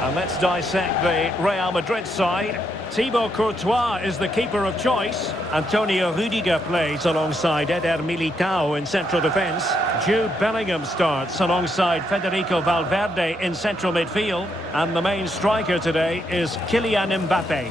And let's dissect the Real Madrid side. Thibaut Courtois is the keeper of choice. Antonio Rudiger plays alongside Eder Militao in central defence. Jude Bellingham starts alongside Federico Valverde in central midfield. And the main striker today is Kylian Mbappe.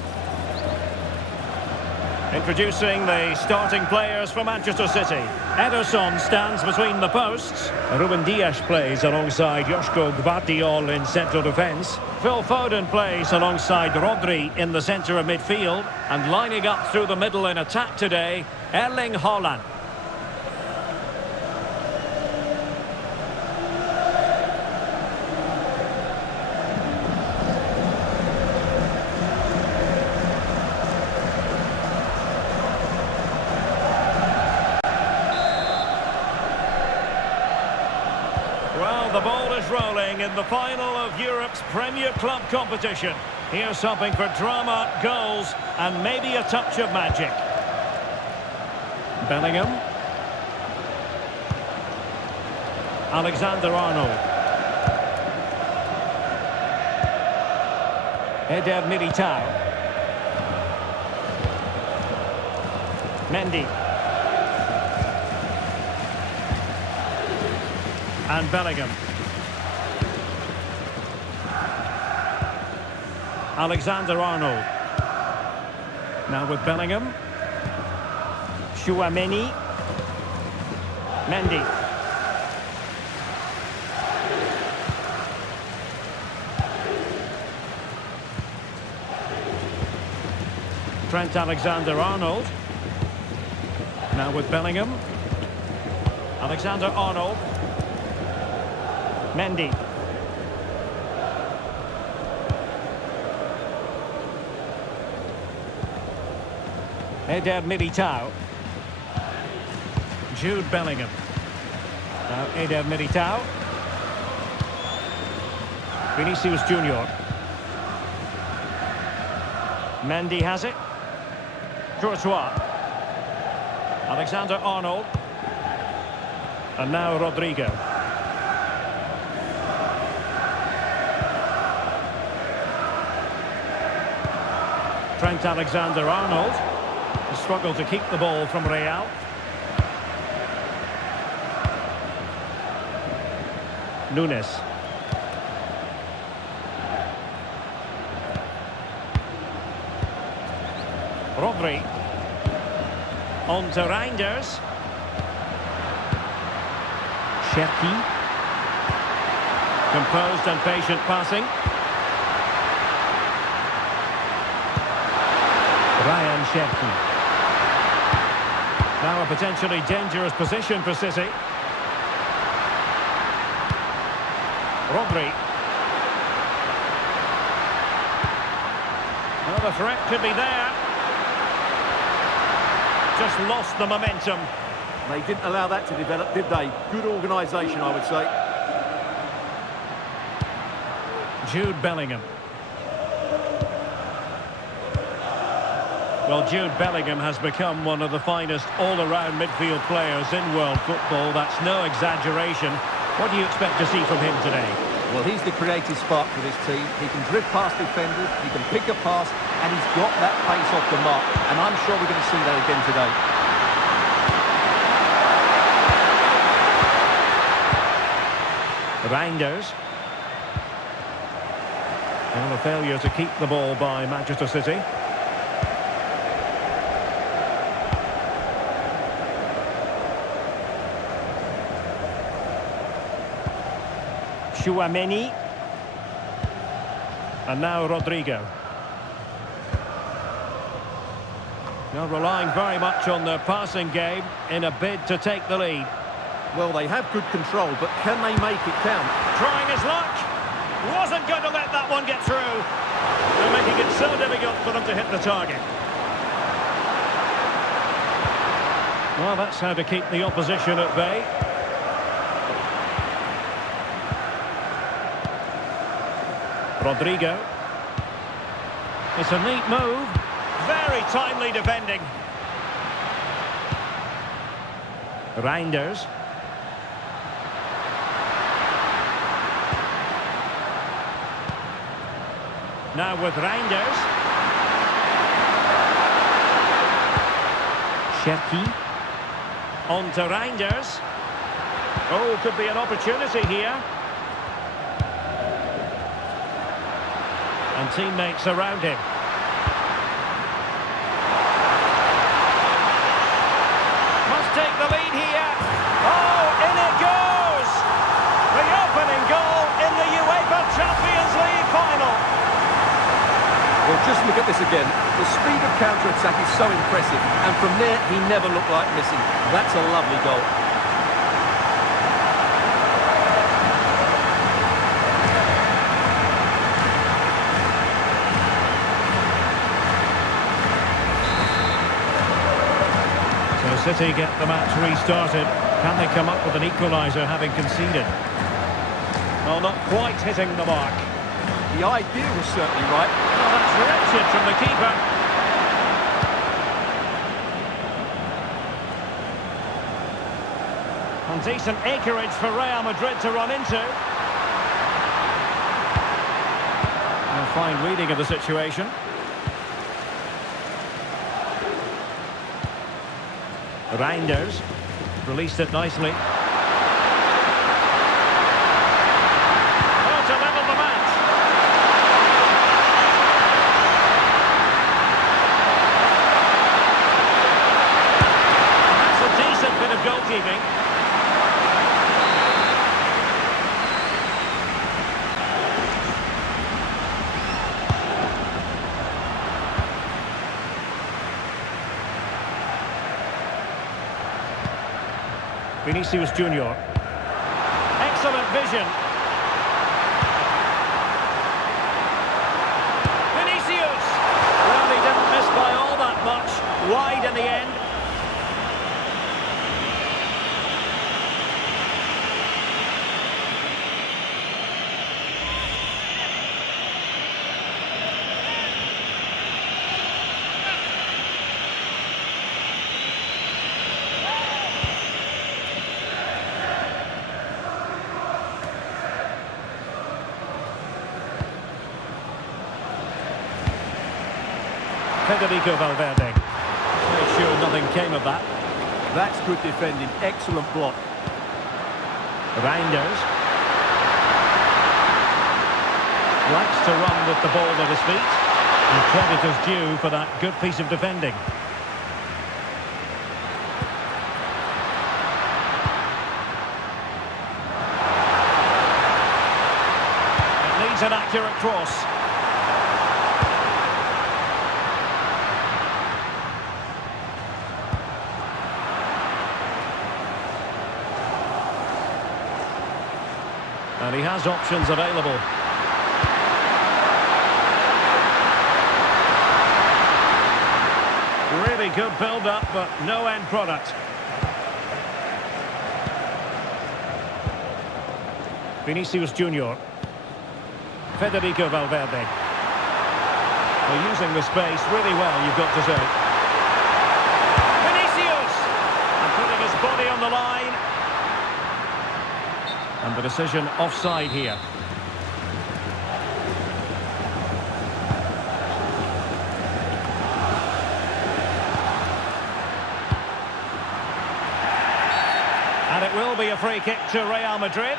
Introducing the starting players for Manchester City. Ederson stands between the posts. Ruben Dias plays alongside Joško Gvardiol in central defence. Phil Foden plays alongside Rodri in the centre of midfield. And lining up through the middle in attack today, Erling Haaland. Well, the ball is rolling in the final of Europe's Premier Club competition. Here's hoping for drama, goals, and maybe a touch of magic. Bellingham. Alexander-Arnold. Eder Militao. Mendy. And Bellingham. Alexander-Arnold. Now with Bellingham. Tchouaméni. Mendy. Trent Alexander-Arnold. Now with Bellingham. Alexander-Arnold. Mendy. Eder Militao. Jude Bellingham. Now Eder Militao. Vinicius Junior. Mendy has it. Courtois. Alexander-Arnold. And now Rodrigo. Trent Alexander-Arnold. Struggled to keep the ball from Real. Nunes. Rodri. On to Reinders. Cherki. Composed and patient passing. Ryan Cherki. Now a potentially dangerous position for City. Rodri. Well, the threat could be there. Just lost the momentum. They didn't allow that to develop, did they? Good organisation, I would say. Jude Bellingham. Well, Jude Bellingham has become one of the finest all-around midfield players in world football. That's no exaggeration. What do you expect to see from him today? Well, he's the creative spark for this team. He can drift past defenders, he can pick a pass, and he's got that pace off the mark. And I'm sure we're going to see that again today. Reinders. And a failure to keep the ball by Manchester City. Tchouaméni. And now Rodrigo. Now relying very much on their passing game in a bid to take the lead. Well, they have good control, but can they make it count? Trying his luck. Wasn't going to let that one get through. They're making it so difficult for them to hit the target. Well, that's how to keep the opposition at bay. Rodrigo. It's a neat move. Very timely defending. Reinders. Now with Reinders. Cherki. On to Reinders. Oh, could be an opportunity here. And teammates around him. Must take the lead here. Oh, in it goes! The opening goal in the UEFA Champions League final. Well, just look at this again. The speed of counter-attack is so impressive. And from there, he never looked like missing. That's a lovely goal. City get the match restarted. Can they come up with an equaliser having conceded? Well, not quite hitting the mark. The idea was certainly right. Well, that's wretched from the keeper. And decent acreage for Real Madrid to run into. A fine reading of the situation. Reinders released it nicely. Oh, to level the match. That's a decent bit of goalkeeping. Vinicius Junior. Excellent vision. Vinicius! Well, he didn't miss by all that much. Wide in the end. Federico Valverde. Made sure nothing came of that. That's good defending. Excellent block. Reinders. Likes to run with the ball at his feet. And credit is due for that good piece of defending. It needs an accurate cross. And he has options available. Really good build-up, but no end product. Vinicius Junior. Federico Valverde. They're using the space really well, you've got to say. Vinicius! And putting his body on the line. And the decision offside here. And it will be a free kick to Real Madrid.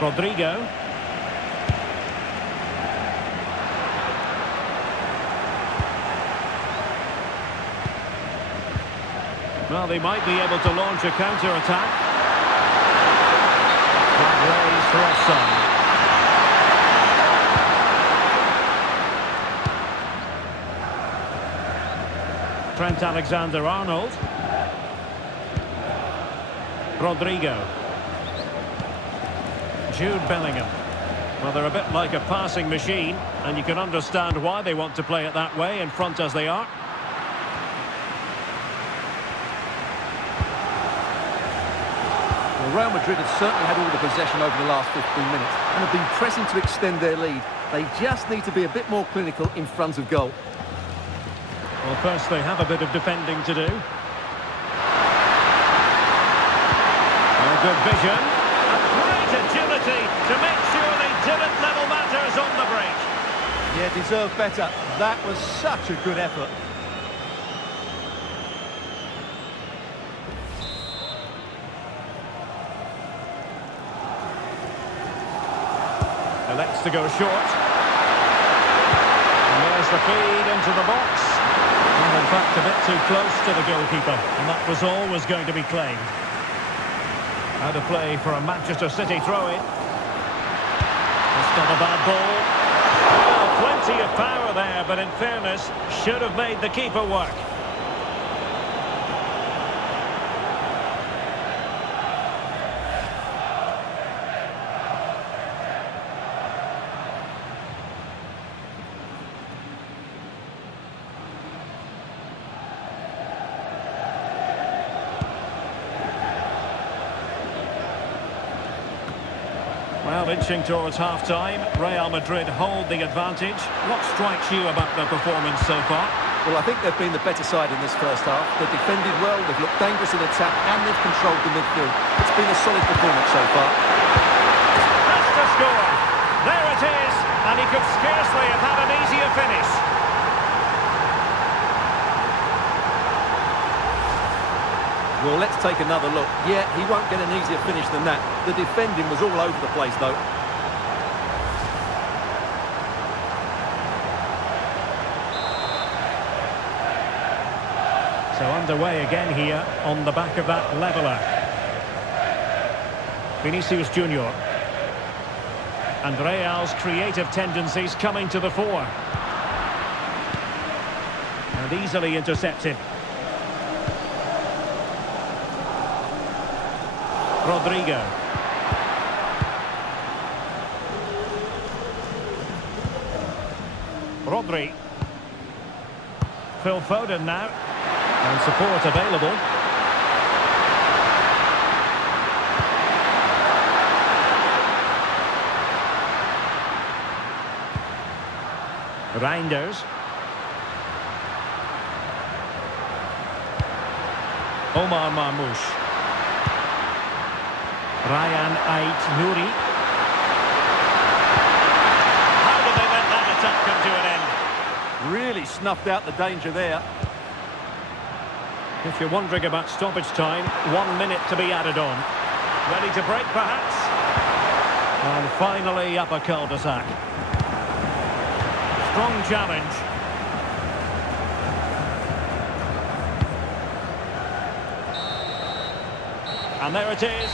Rodrigo. Well, they might be able to launch a counter-attack. Flag raised for offside. Trent Alexander-Arnold. Rodrigo. Jude Bellingham. Well, they're a bit like a passing machine, and you can understand why they want to play it that way, in front as they are. Real Madrid have certainly had all the possession over the last 15 minutes and have been pressing to extend their lead. They just need to be a bit more clinical in front of goal. Well, first they have a bit of defending to do. Well, good vision. And great agility to make sure they didn't level matters on the break. Yeah, deserved better. That was such a good effort. Elects to go short. And there's the feed into the box. And in fact, a bit too close to the goalkeeper. And that was always going to be claimed. Out of play for a Manchester City throw-in. It's not a bad ball. Well, plenty of power there, but in fairness, should have made the keeper work. Well, inching towards half-time, Real Madrid hold the advantage. What strikes you about their performance so far? Well, I think they've been the better side in this first half. They've defended well, they've looked dangerous in attack, and they've controlled the midfield. It's been a solid performance so far. Has to score. There it is, and he could scarcely have had an easier finish. Well, let's take another look. Yeah, he won't get an easier finish than that. The defending was all over the place, though. So underway again here on the back of that leveller. Vinicius Junior. And Real's creative tendencies coming to the fore. And easily intercepted. Rodrigo. Rodri. Phil Foden now. And support available. Reinders. Omar Marmoush. Ryan Ait-Nouri. How do they let that attack come to an end? Really snuffed out the danger there. If you're wondering about stoppage time, 1 minute to be added on. Ready to break, perhaps? And finally up a cul-de-sac. Strong challenge. And there it is.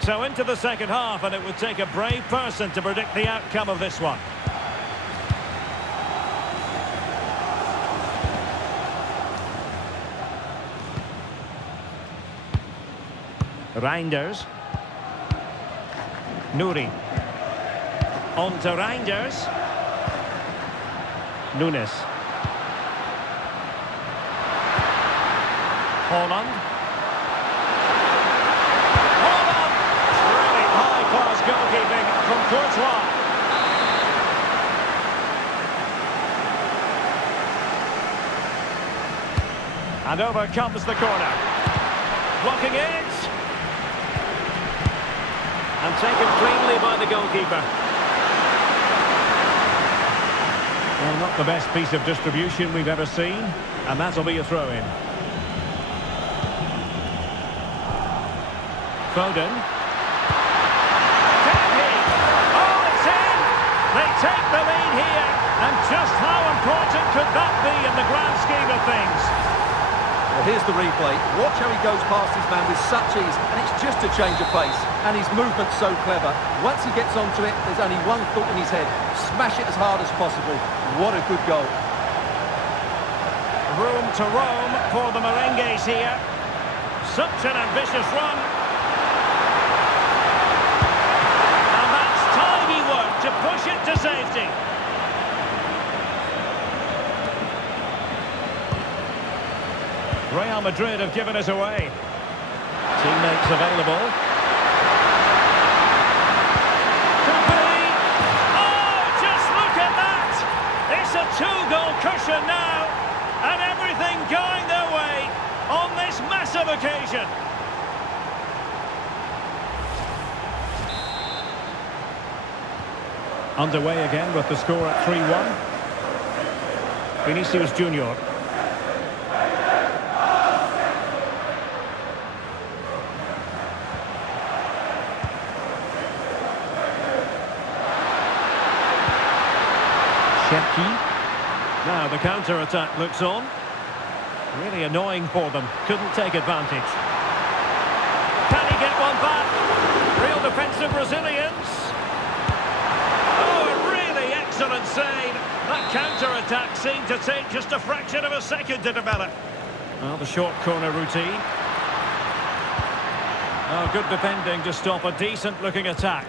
So into the second half, and it would take a brave person to predict the outcome of this one. Reinders. Nouri. On to Reinders. Nunes. Holland. High-class goalkeeping from Courtois. And over comes the corner. Blocking it. And taken cleanly by the goalkeeper. Well, not the best piece of distribution we've ever seen. And that'll be a throw-in. Foden. They take the lead here, and just how important could that be in the grand scheme of things? Well, here's the replay. Watch how he goes past his man with such ease, and it's just a change of pace. And his movement's so clever. Once he gets onto it, there's only one thought in his head. Smash it as hard as possible. What a good goal. Room to roam for the Merengues here. Such an ambitious run. To push it to safety. Real Madrid have given us away. Teammates available. two-goal cushion now, and everything going their way on this massive occasion. Underway again with the score at 3-1. Vinicius Junior. Now the counter-attack looks on. Really annoying for them. Couldn't take advantage. Can he get one back? Real defensive resilience. Oh, a really excellent save. That counter-attack seemed to take just a fraction of a second to develop. Well, the short corner routine. Oh, good defending to stop a decent-looking attack.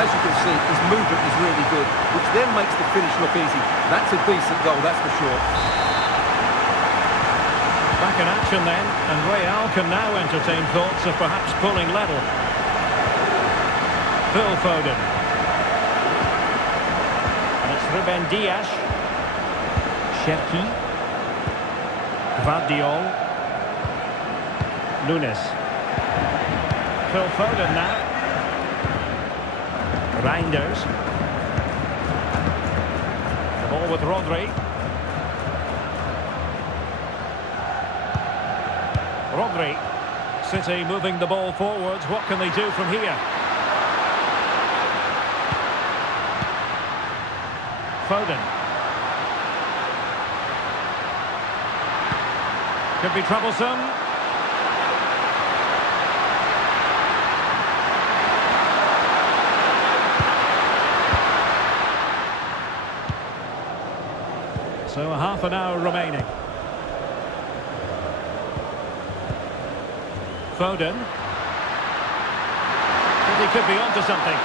As you can see, his movement is really good, which then makes the finish look easy. That's a decent goal, that's for sure. Back in action then, and Real can now entertain thoughts of perhaps pulling level. Phil Foden. And it's Ruben Dias. Cherki. Gvardiol. Nunes. Phil Foden now. Reinders. The ball with Rodri. Rodri. City moving the ball forwards. What can they do from here? Foden. Could be troublesome. So a half an hour remaining. Foden. He could be onto something.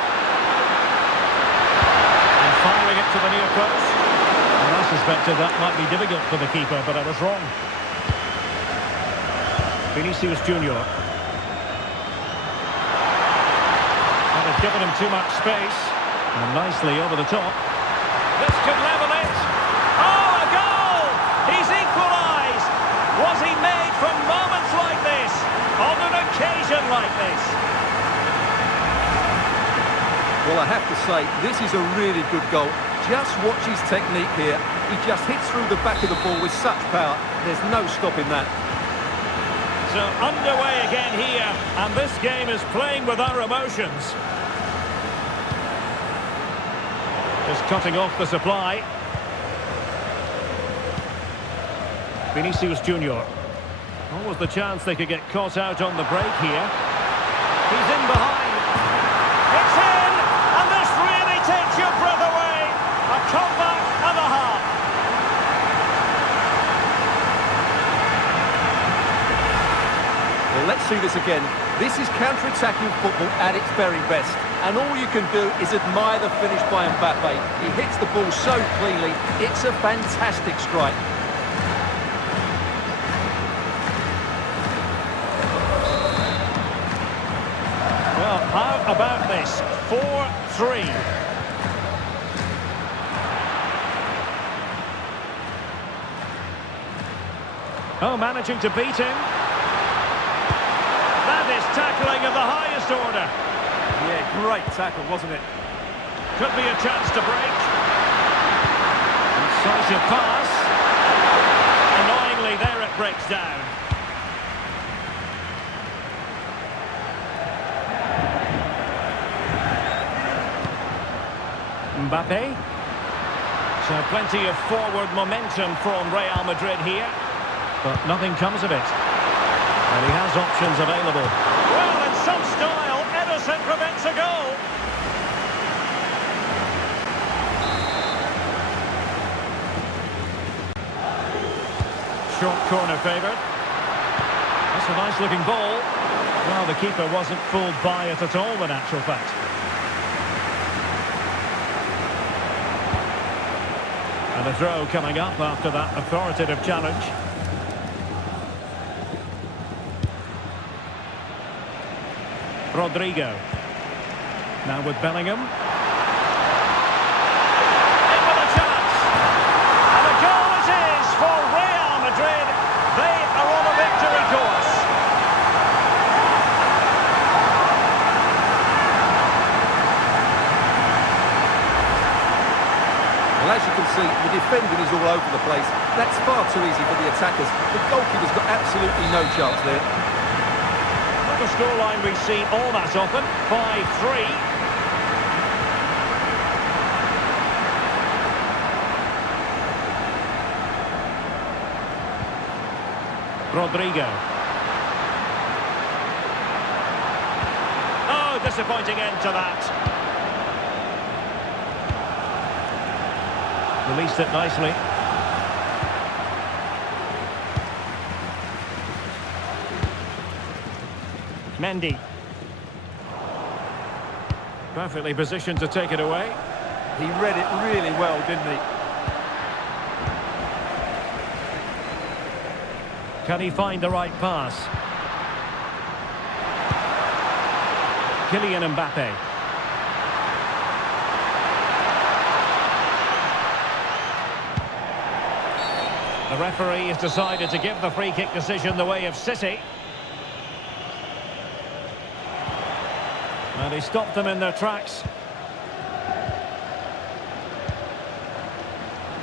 And firing it to the near post. And I suspected that might be difficult for the keeper, but I was wrong. Vinicius Junior. That has given him too much space. And nicely over the top. This could level it. Oh, a goal! He's equalised! Was he made for moments like this? On an occasion like this? Well, I have to say, this is a really good goal. Just watch his technique here. He just hits through the back of the ball with such power. There's no stopping that. So underway again here, and this game is playing with our emotions. Just cutting off the supply. Vinicius Junior. What was the chance they could get caught out on the break here? He's in behind. It's in! And this really takes your breath away. A comeback and a half. Well, let's see this again. This is counter-attacking football at its very best. And all you can do is admire the finish by Mbappe. He hits the ball so cleanly. It's a fantastic strike. Well, how about this? 4-3. Oh, managing to beat him. That is tackling of the highest order. Yeah, great tackle, wasn't it? Could be a chance to break. Incisive pass. Annoyingly, there it breaks down. Mbappe. So plenty of forward momentum from Real Madrid here. But nothing comes of it. And he has options available. Well, in some style, Ederson prevents a goal. Short corner favoured. That's a nice looking ball. Well, the keeper wasn't fooled by it at all, in actual fact. And a throw coming up after that authoritative challenge. Rodrigo. Now with Bellingham. In with a chance. And a goal it is for Real Madrid. They are on a victory course. Well, as you can see, the defending is all over the place. That's far too easy for the attackers. The goalkeeper's got absolutely no chance there. Not a scoreline we see all that often. 5-3. Rodrigo. Oh, disappointing end to that. Released it nicely. Mendy. Perfectly positioned to take it away. He read it really well, didn't he? Can he find the right pass? Kylian Mbappe. The referee has decided to give the free kick decision the way of City. And he stopped them in their tracks.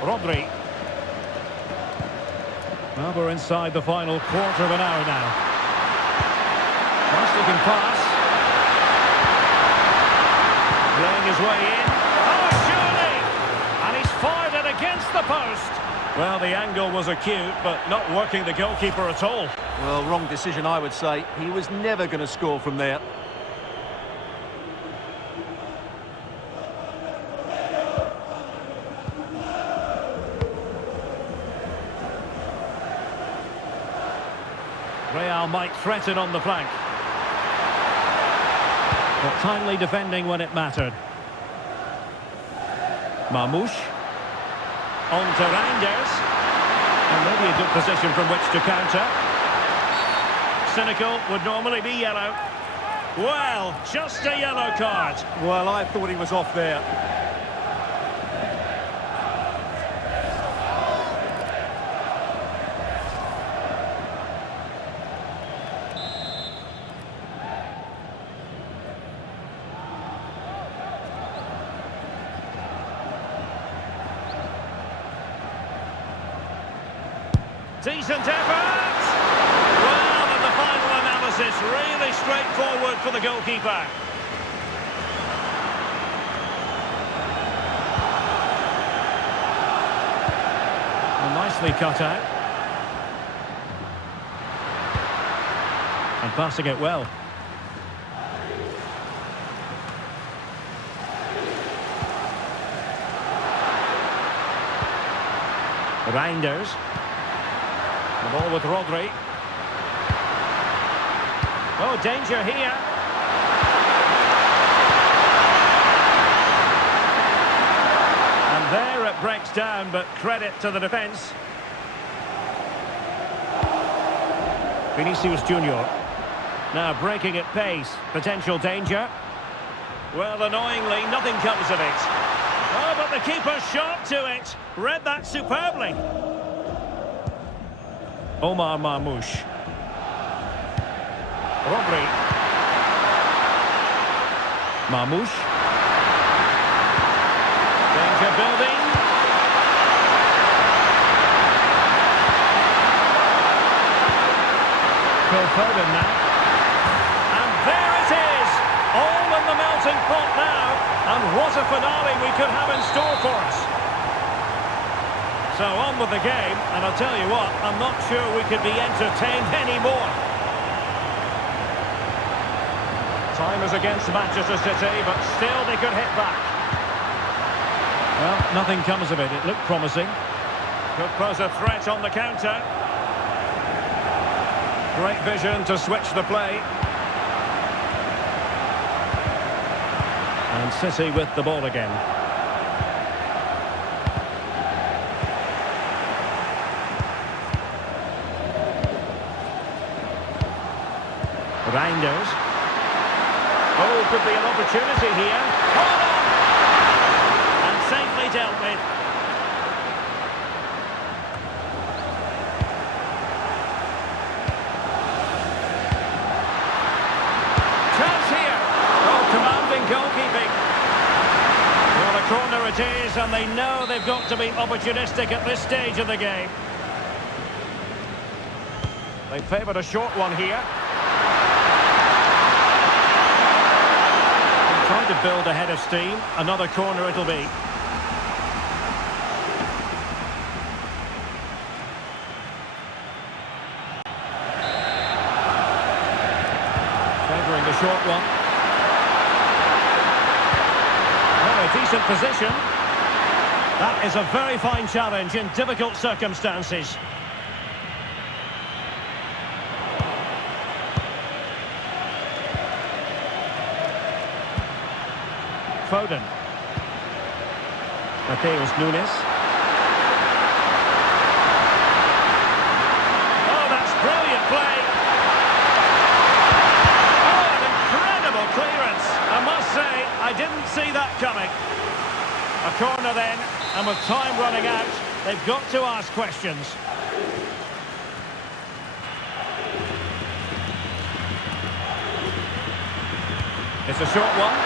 Rodri. Well, we're inside the final quarter of an hour now. Nice looking pass. Playing his way in. Oh, surely! And he's fired it against the post. Well, the angle was acute, but not working the goalkeeper at all. Well, wrong decision, I would say. He was never going to score from there. Real might threaten on the flank. But timely defending when it mattered. Marmoush. On to Reinders. And maybe a good position from which to counter. Cynical would normally be yellow. Well, just a yellow card. Well, I thought he was off there. Decent effort! Well, and the final analysis really straightforward for the goalkeeper. And nicely cut out. And passing it well. Reinders. The ball with Rodri. Oh, danger here. And there it breaks down, but credit to the defence. Vinicius Junior. Now breaking at pace. Potential danger. Well, annoyingly, nothing comes of it. Oh, but the keeper shot to it. Read that superbly. Omar Marmoush. Rodri. Marmoush. Danger building. Phil Foden now. And there it is. All in the melting pot now. And what a finale we could have in store for us. So on with the game, and I'll tell you what, I'm not sure we could be entertained anymore. Time is against Manchester City, but still they could hit back. Well, nothing comes of it. It looked promising. Could pose a threat on the counter. Great vision to switch the play. City with the ball again. Reinders. Oh, could be an opportunity here. Hold on! And safely dealt with. Chance here. Oh, commanding goalkeeping. Well, a corner it is, and they know they've got to be opportunistic at this stage of the game. They favoured a short one here. Trying to build a head of steam. Another corner it'll be. Favouring the short one. Oh, a decent position. That is a very fine challenge in difficult circumstances. Foden. Mateus Nunes. Oh, that's brilliant play. Oh, an incredible clearance. I must say, I didn't see that coming. A corner then, and with time running out, they've got to ask questions. It's a short one.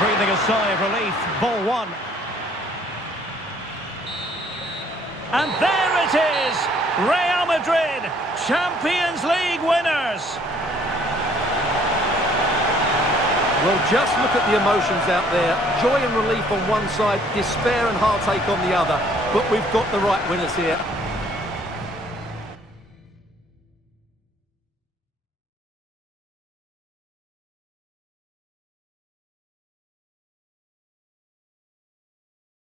Breathing a sigh of relief. Ball one. And there it is! Real Madrid, Champions League winners! Well, just look at the emotions out there. Joy and relief on one side, despair and heartache on the other. But we've got the right winners here.